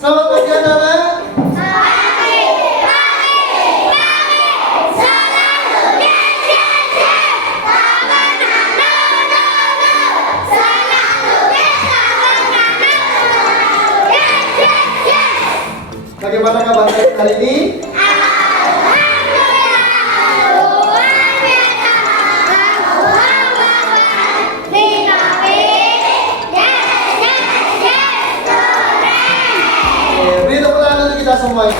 Selamat pagi anak-anak. Bagaimana kabar hari ini? Beri tepuk tangan untuk kita semua. Hari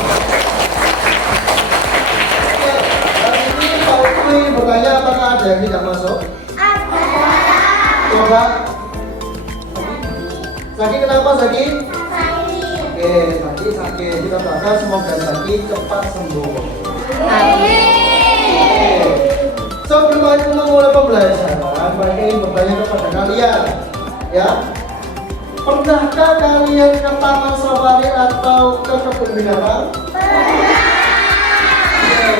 ini Pak Uku ingin bertanya apakah ada yang tidak masuk? Coba. Zaki kenapa Zaki? Oke, Zaki sakit. Kita doakan semoga Zaki cepat sembuh. Sebelum aku memulai pembelajaran, Pak ingin bertanya kepada kalian, ya. Pernahkah kalian ke taman safari atau ke kebun binatang?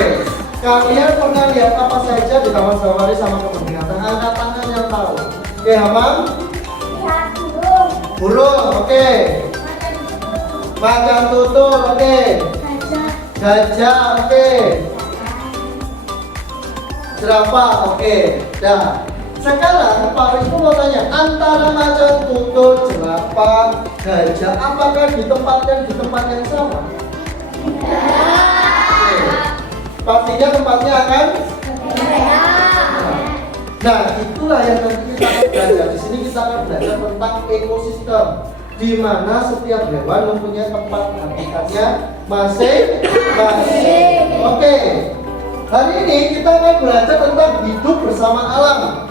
Yes. Kalian pernah lihat apa saja di taman safari sama kebun binatang? Angkat tangan yang tahu. Oke, Hamam? Lihat burung. Burung, oke. Macan tutul, oke. Gajah, oke. Jerapah, oke. Dah. Sekarang Pak Rizko mau tanya, antara macan tutul, jerapah, gajah, apakah ditempatkan di tempat yang sama? Oke. Pastinya tempatnya akan? Nah, itulah yang nanti kita akan belajar. Di sini kita akan belajar tentang ekosistem, di mana setiap hewan mempunyai tempat habitatnya masing-masing. Oke. Hari ini kita akan belajar tentang hidup bersama alam.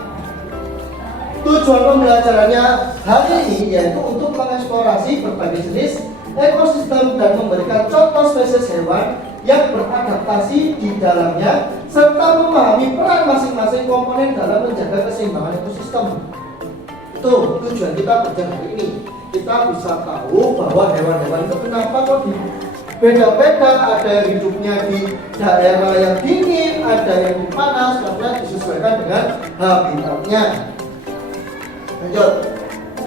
Tujuan pembelajarannya hari ini yaitu untuk mengeksplorasi berbagai jenis ekosistem dan memberikan contoh spesies hewan yang beradaptasi di dalamnya serta memahami peran masing-masing komponen dalam menjaga keseimbangan ekosistem. Itu tujuan kita belajar hari ini. Kita bisa tahu bahwa hewan-hewan itu kenapa kok beda-beda, ada yang hidupnya di daerah yang dingin, ada yang di panas, karena disesuaikan dengan habitatnya. Lanjut.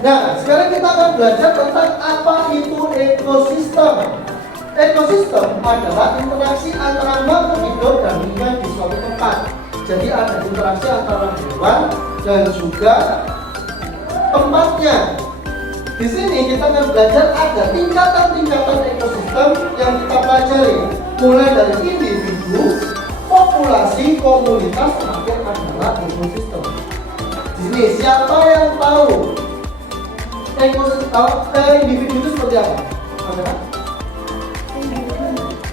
Nah, sekarang kita akan belajar tentang apa itu ekosistem. Ekosistem adalah interaksi antara makhluk hidup dan lingkungan di suatu tempat. Jadi ada interaksi antara hewan dan juga tempatnya. Di sini kita akan belajar ada tingkatan-tingkatan ekosistem yang kita pelajari, mulai dari individu, populasi, komunitas, terakhir adalah ekosistem. Di sini siapa yang tahu ekosistem individu itu seperti apa? Ada?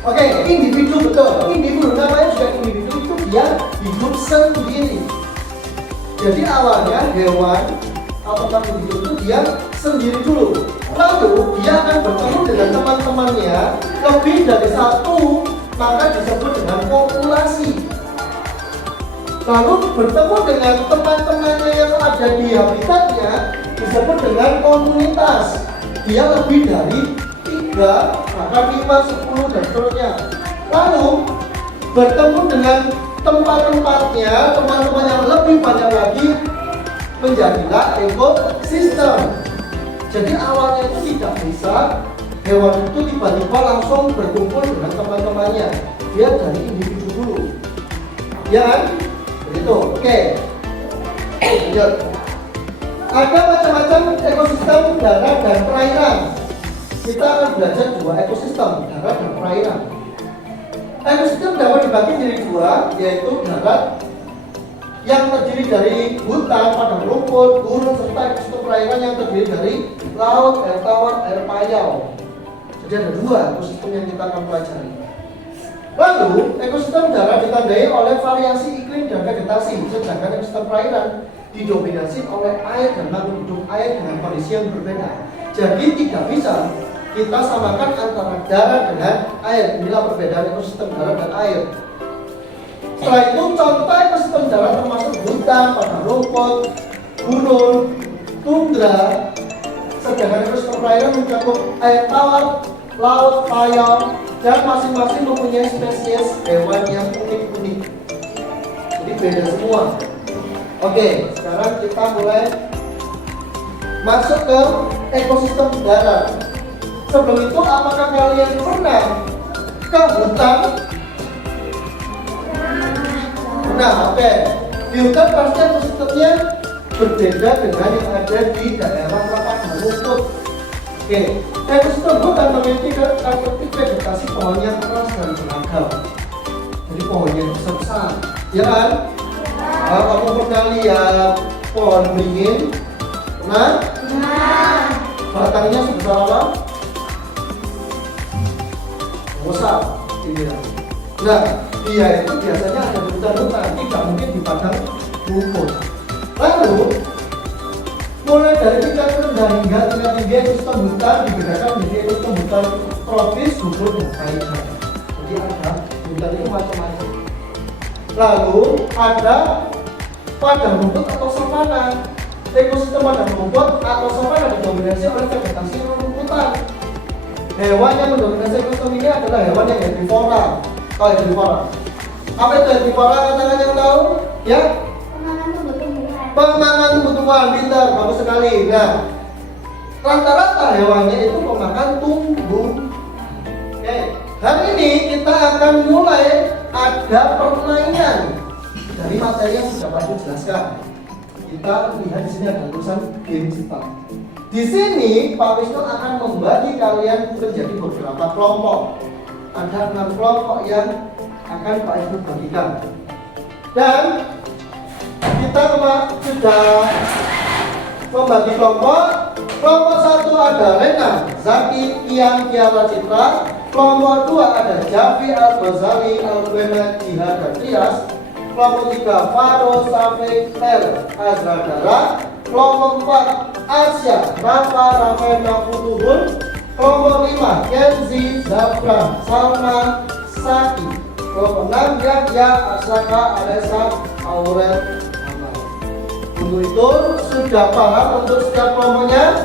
Oke, individu betul. Individu namanya juga individu itu dia hidup sendiri. Jadi awalnya hewan atau makhluk hidup itu dia sendiri dulu. Lalu dia akan bertemu dengan teman-temannya lebih dari satu, maka disebut dengan populasi. Lalu bertemu dengan teman-temannya yang ada di habitatnya disebut dengan komunitas. Dia lebih dari 3, bahkan 5, 10 dan seterusnya. Lalu bertemu dengan tempat-tempatnya, teman-teman yang lebih banyak lagi, menjadilah ekosistem. Jadi awalnya itu tidak bisa hewan itu tiba-tiba langsung berkumpul dengan teman-temannya. Dia dari individu dulu, ya kan? Begitu. Oke. Lanjut. Ada macam-macam ekosistem darat dan perairan. Kita akan belajar 2 ekosistem, darat dan perairan. Ekosistem dapat dibagi menjadi 2, yaitu darat yang terdiri dari hutan, padang rumput, gunung, serta ekosistem perairan yang terdiri dari laut, air tawar, air payau. Jadi ada 2 ekosistem yang kita akan pelajari. Lalu, ekosistem darat ditandai oleh variasi iklim dan vegetasi, sedangkan ekosistem perairan didominasi oleh air dan makhluk hidup air dengan kondisi yang berbeda. Jadi tidak bisa kita samakan antara darat dengan air. Inilah perbedaan ekosistem darat dan air. Setelah itu contoh ekosistem darat termasuk hutan, padang rumput, gunung, tundra. Sedangkan ekosistem perairan mencakup air tawar, laut, payau, dan masing-masing mempunyai spesies hewan yang unik-unik. Jadi beda semua. Oke, sekarang kita mulai masuk ke ekosistem darat. Sebelum itu, apakah kalian pernah ke hutan? Pernah, oke. Di hutan pasti ekosistemnya berbeda dengan yang ada di daerah lapangan rumput. Oke, ekosistem hutan memiliki karakteristik vegetasi pohon yang keras dan beragam. Jadi pohonnya besar-besar, ya kan? Kalau kamu pernah lihat pohon beringin, nah, batangnya sebesar apa? Besar, ini. Nah, dia itu biasanya ada di hutan-hutan, tidak mungkin di padang rumput. Lalu, mulai dari tingkat rendah hingga tingkat tinggi ekosistem hutan dibedakan menjadi ekosistem hutan tropis, gugur, dan taiga. Jadi ada hutan itu macam-macam. Lalu ada padang rumput atau savana. Ekosistem padang rumput atau savana didominasi oleh vegetasi rumputan. Hewan yang mendominasi ekosistem ini adalah hewan yang herbivora. Kalau herbivora, apa itu herbivora? Katakan yang tahu, ya? Pemakan tumbuh-tumbuhan, pintar, bagus sekali. Nah, rata-rata hewannya itu pemakan tumbuh. Oke, hari ini kita akan mulai ada permainan dari materi yang sudah Pak Ibu jelaskan. Kita lihat di sini ada tulisan game Jepang. Di sini Pak Wisnu akan membagi kalian menjadi beberapa kelompok. Ada 6 kelompok yang akan Pak Ibu bagikan. Dan kita sudah membagi kelompok. Kelompok 1 ada Lena, Zaki, Kian, Kiara, Citra. Kelompok 2 ada Javi, Al-Ghazali, Al-Bena, Jihad, dan Trias. Kelompok 3 Faro, Safik, El, Azra, Dara. Kelompok 4 Asya, Rafa, Rafena, Futuhun. Kelompok 5 Kenzi, Zafran, Salma, Saki. Kelompok 6 Yahya, Asaka, Alessa, Aurel. Untuk itu sudah paham untuk setiap kelompoknya?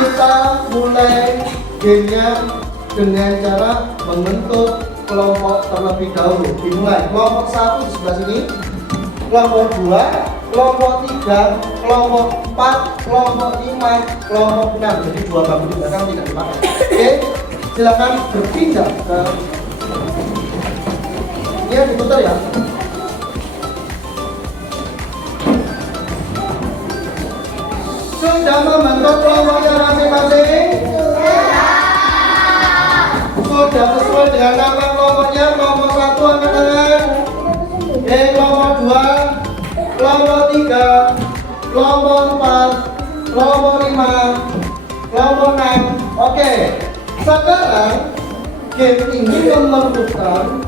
Kita mulai gamenya dengan cara membentuk kelompok terlebih dahulu. Dimulai kelompok 1 di sebelah sini, kelompok 2, kelompok 3, kelompok 4, kelompok 5, kelompok 6. Jadi 2 bangku di belakang tidak dipakai. Oke, silakan berpindah ke ini, diputar ya. Sudah membentuk kelompoknya masing-masing? Sudah sesuai dengan nama kelompoknya. Kelompok 1 angkat tangan. Kelompok 2, kelompok 3, kelompok 4, kelompok 5, kelompok 6. Oke, sekarang game ini memerlukan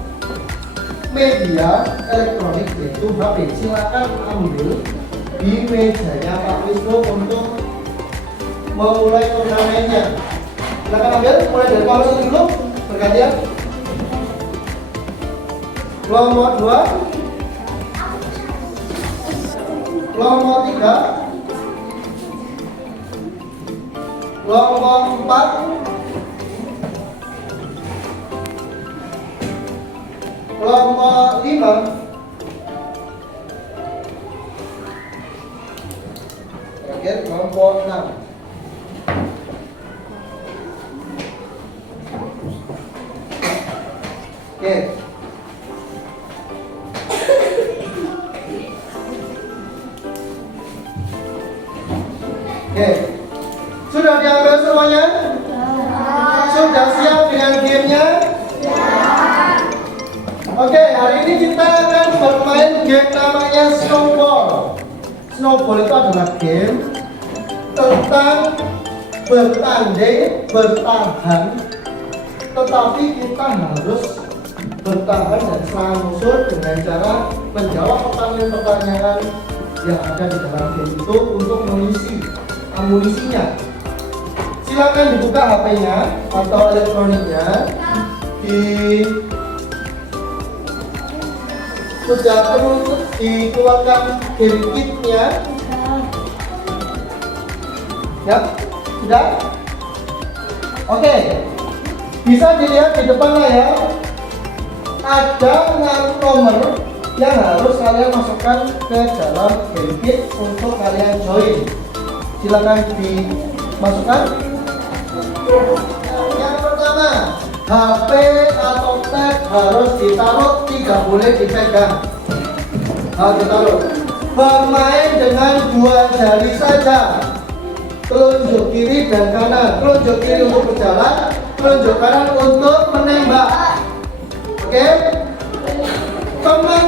media elektronik yaitu HP. Silakan ambil di mejanya Pak Wisnu untuk memulai turnamennya. Silakan ambil, mulai dari kelompok 1 dulu, bergantian. Kelompok 2, kelompok 3, kelompok 4, kelompok 5, terakhir kelompok 6. Oke. Oke. Sudah diambil semuanya? Sudah siap dengan gamenya? Oke, hari ini kita akan bermain game namanya Snowball. Snowball itu adalah game tentang bertanding, bertahan, tetapi kita harus bertahan dan serang musuh dengan cara menjawab pertanyaan-pertanyaan yang ada di dalam game itu untuk mengisi amunisinya. Silakan dibuka HP-nya atau elektroniknya. Sudah perlu dikeluarkan game kit-nya. Ya, sudah? Oke. Bisa dilihat di depan layar ada 6 nomor yang harus kalian masukkan ke dalam game kit untuk kalian join. Silakan Masukkan. Yang pertama, HP atau tab harus ditaruh, tidak boleh dipegang. Harus ditaruh. Bermain dengan 2 jari saja. Telunjuk kiri dan kanan. Telunjuk kiri untuk berjalan, telunjuk kanan untuk menembak. Oke? Teman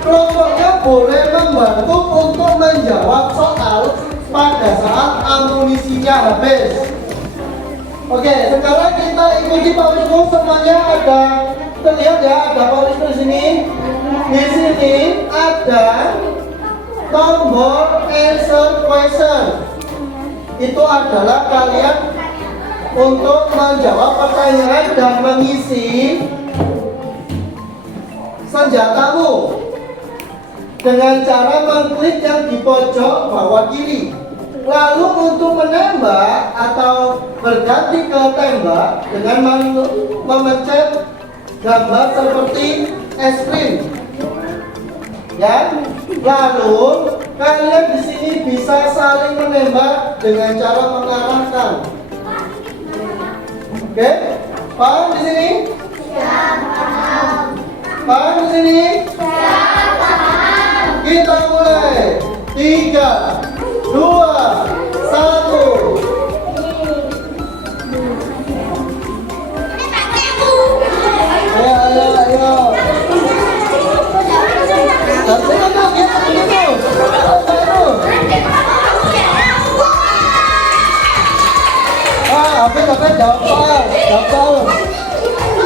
kelompoknya boleh membantu untuk menjawab soal pada saat amunisinya habis. Oke, sekarang kita ikuti Pak Wisnu. Semuanya ada, terlihat ya, ada Pak Wisnu di sini. Di sini ada tombol answer question. Itu adalah kalian untuk menjawab pertanyaan dan mengisi senjatamu dengan cara mengklik yang di pojok bawah kiri. Lalu untuk menembak atau berganti ke tembak dengan memencet gambar seperti es krim. Ya, lalu kalian di sini bisa saling menembak dengan cara mengarahkan. Oke, paham di sini? Paham di sini? Kita mulai. 3, 2, 1. Ayo. Apa jawab.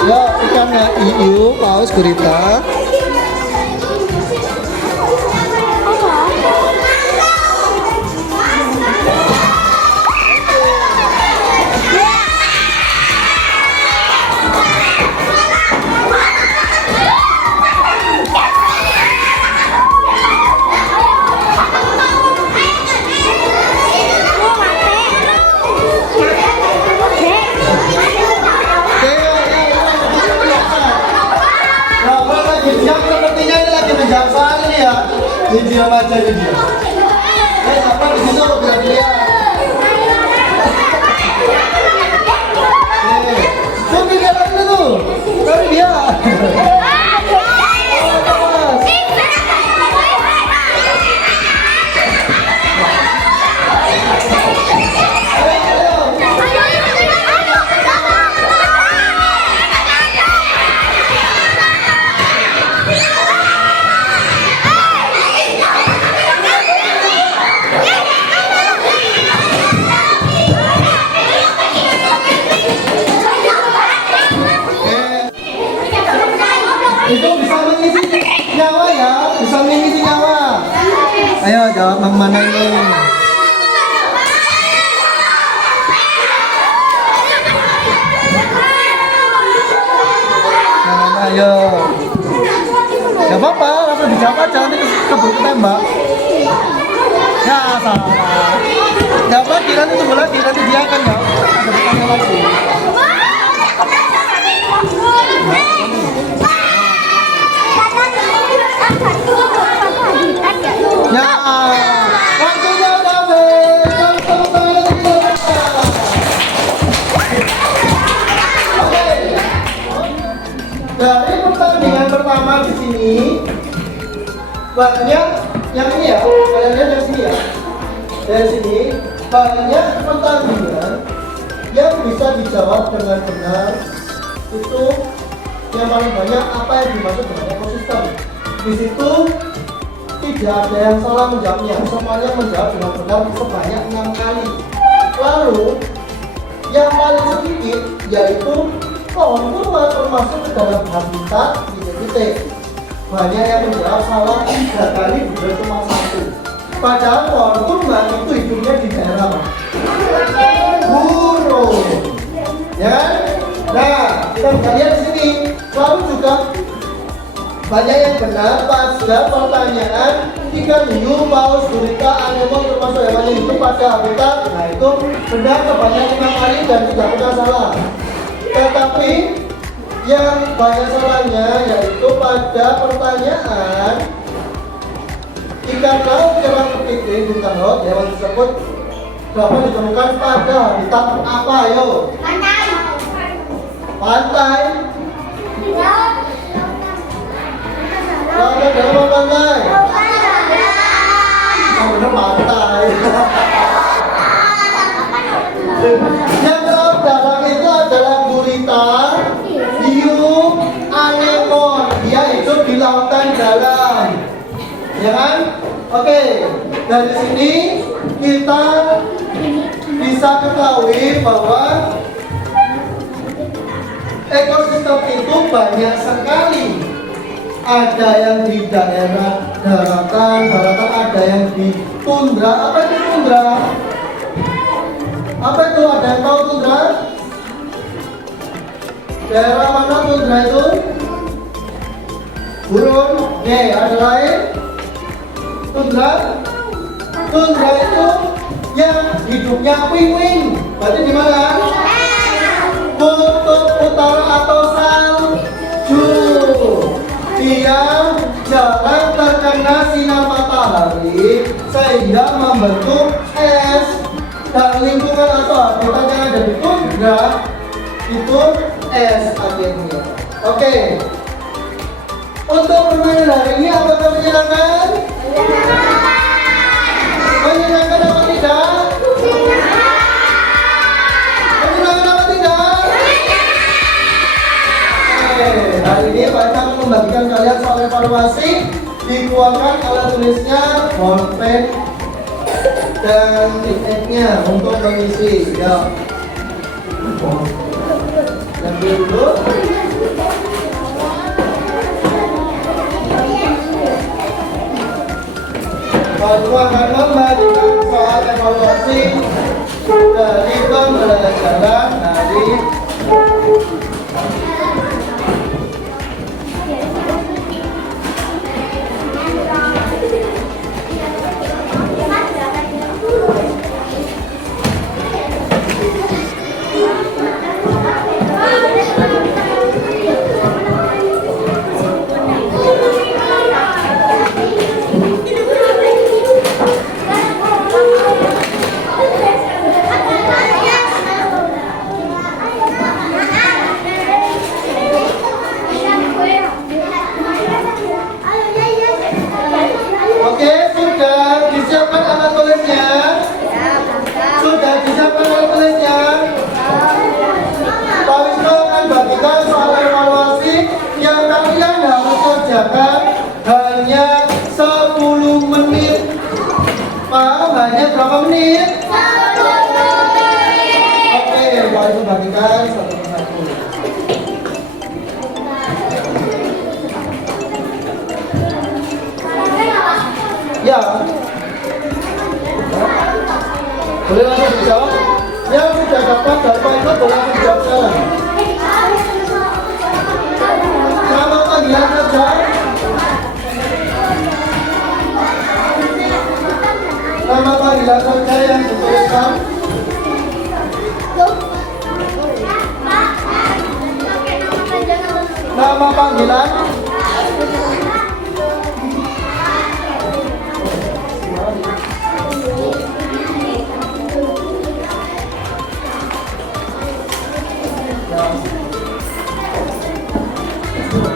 Ya, ikannya iu, paus gurita. Ini dia baca ini dia. Apa di situ biar dilihat. Tuh dia lagi tuh. Tapi dia. Itu bisa mengisi nyawa ya, bisa mengisi nyawa. Ayo jawab yang mana ini? Ayo. Gak apa-apa, langsung dijawab aja, nanti keburu ketembak. Ya salah. Jawab lagi, nanti tunggu lagi, nanti dia akan jawab. Ada pertanyaan lagi. Ya, waktunya udah habis. Oke. Dari pertandingan pertama di sini banyak yang ini ya, kalian lihat dari sini ya. Dari sini banyak pertandingan yang bisa dijawab dengan benar. Itu yang paling banyak apa yang dimaksud dengan ekosistem. Di situ tidak ada yang salah menjawabnya, semuanya menjawab dengan benar sebanyak 6 kali. Lalu yang paling sedikit yaitu pohon kurma termasuk ke dalam habitat titik-titik. Banyak yang menjawab salah 3 kali, bukan cuma 1. Padahal pohon kurma itu hidupnya di daerah gunung. Ya, nah kita bisa lihat di sini. Lalu juga banyak yang benar pada pertanyaan ikan hiu, paus, gurita, anemon termasuk hewan yang hidup pada habitat. Nah itu benar sebanyak 5 kali dan tidak pernah salah. Tetapi yang banyak salahnya yaitu pada pertanyaan ikan laut, kerang kepiting, bintang laut, hewan tersebut dapat ditemukan pada habitat apa? Ayo. Pantai. Lautan dalam apa pantai? Yang benar pantai. Yang dalam itu adalah gurita, hiu, anemon. Dia hidup di lautan dalam. Ya kan? Oke, dari sini kita bisa ketahui bahwa ekosistem itu banyak sekali. Ada yang di daerah daratan, ada yang di tundra. Apa itu tundra? Apa itu? Ada yang tahu tundra? Daerah mana tundra itu? Gurun. Oke, ada lain? Tundra? Tundra itu yang hidupnya penguin. Berarti di mana? Kutub utara atau salju. Dia jarang terkena sinar matahari sehingga membentuk es. Dan lingkungan atau habitat yang ada di tundra itu es akhirnya. Oke. Untuk permainan hari ini apakah menyenangkan? Menyenangkan apa tidak? Menyenangkan apa tidak? Hari ini Pak Eka akan membagikan kalian soal evaluasi. Dikuatkan alat tulisnya, bolpen dan tiketnya untuk mengisi. Ya. Ambil dulu. Aku akan membagikan soal evaluasi dari pembelajaran hari hanya 10 menit. Paham? Hanya berapa menit? 10 menit. Oke, Pak Ibu bagikan satu persatu. Ya. Boleh langsung dijawab? Yang sudah dapat dari Pak Ibu boleh langsung dijawab sekarang. Nama panggilan saja. Nama panggilan saja yang dituliskan. Nama panggilan.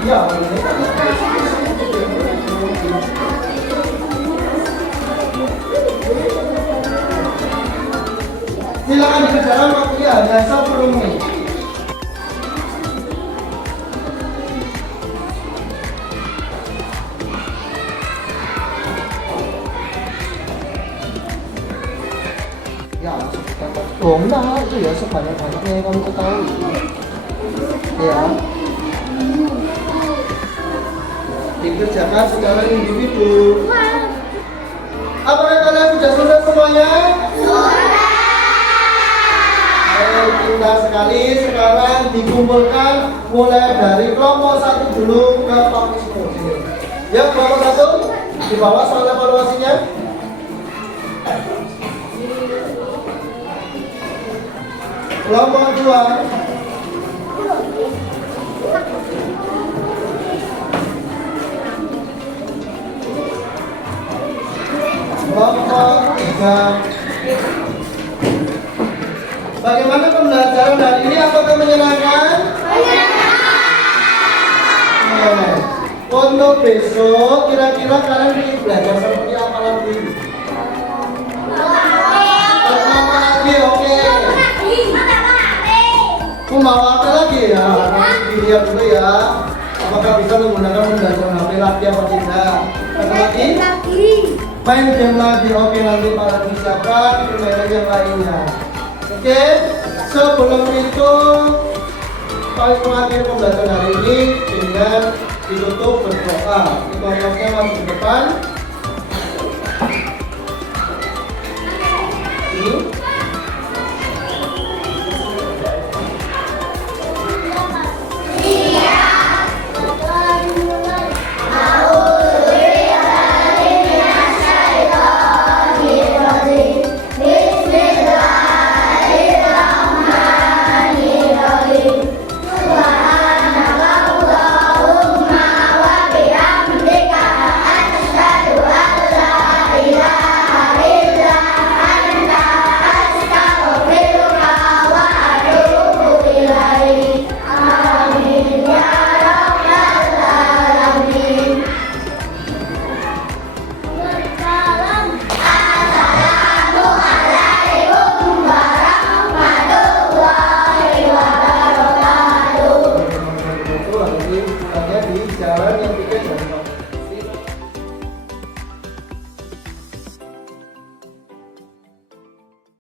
Ya, silakan dikerjakan waktunya hanya 10 menit. Ya, oh enggak, itu ya sebanyak-banyaknya yang kamu ketahui. Ya. Dikerjakan secara individu. Apakah kalian sudah selesai semuanya? Sudah. Indah sekali. Sekarang dikumpulkan mulai dari kelompok 1 dulu ke Pak Wisnu. Ya, kelompok 1 di bawah soal evaluasinya. Kelompok 2. Kelompok 3. Bagaimana pembelajaran hari ini? Apakah menyenangkan? Nah, untuk besok kira-kira kalian ingin belajar seperti apa lagi? Apa lagi? Oke. Mau apa lagi ya? Nanti dilihat dulu ya. Apakah bisa menggunakan pembelajaran HP lagi apa tidak? Apa lagi? Main game lagi. Oke, nanti para siapkan permainan yang lainnya. Oke, sebelum itu paling mengakhiri pembelajaran hari ini dengan ditutup berdoa. Kita masuk ke depan.